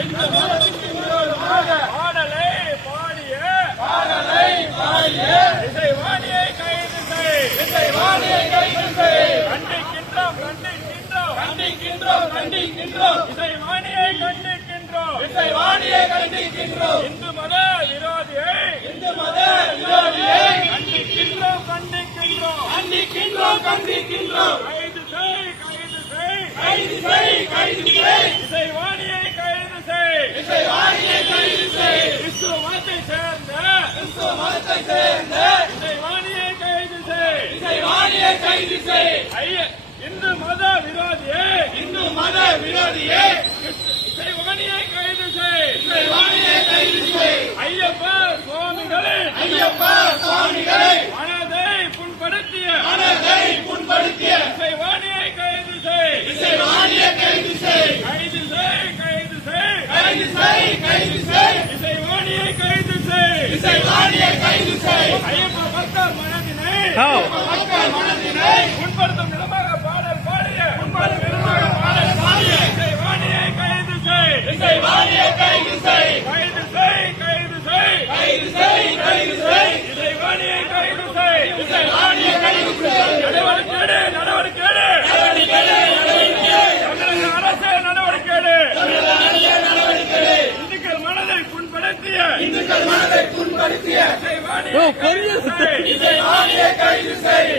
இந்து மதத்திற்கு விரோதமாக பாடலை பாடிய இசைவாணியை கைது செய். கண்டிக்கின்றோம். இசைவாணியை கண்டிக்கின்றோம். இந்து மத விரோதியை கண்டிக்கின்றோம். கைது செய். இசைவாணியை கைது செய். கிறிஸ்துவ மதத்தை சேர்ந்த இசைவாணியை கைது செய். இந்து மத விரோதியை இசைவாணியை கைது செய். ஐயப்ப சுவாமிகளை மனதை புண்படுத்திய இசைவாணியை கைது செய். இசைவாணியை கைது செய். ஐயப்ப மக்கள் மனதினை புண்படுத்தும் விதமாக பாடல் பாடிய இசைவாணியை கைது செய். இசைவாணியை கைது செய். நடவடிக்கை அரசு நடவடிக்கை இந்துக்கள் மனதை புண்படுத்திய இசைவாணியை கைது செய்.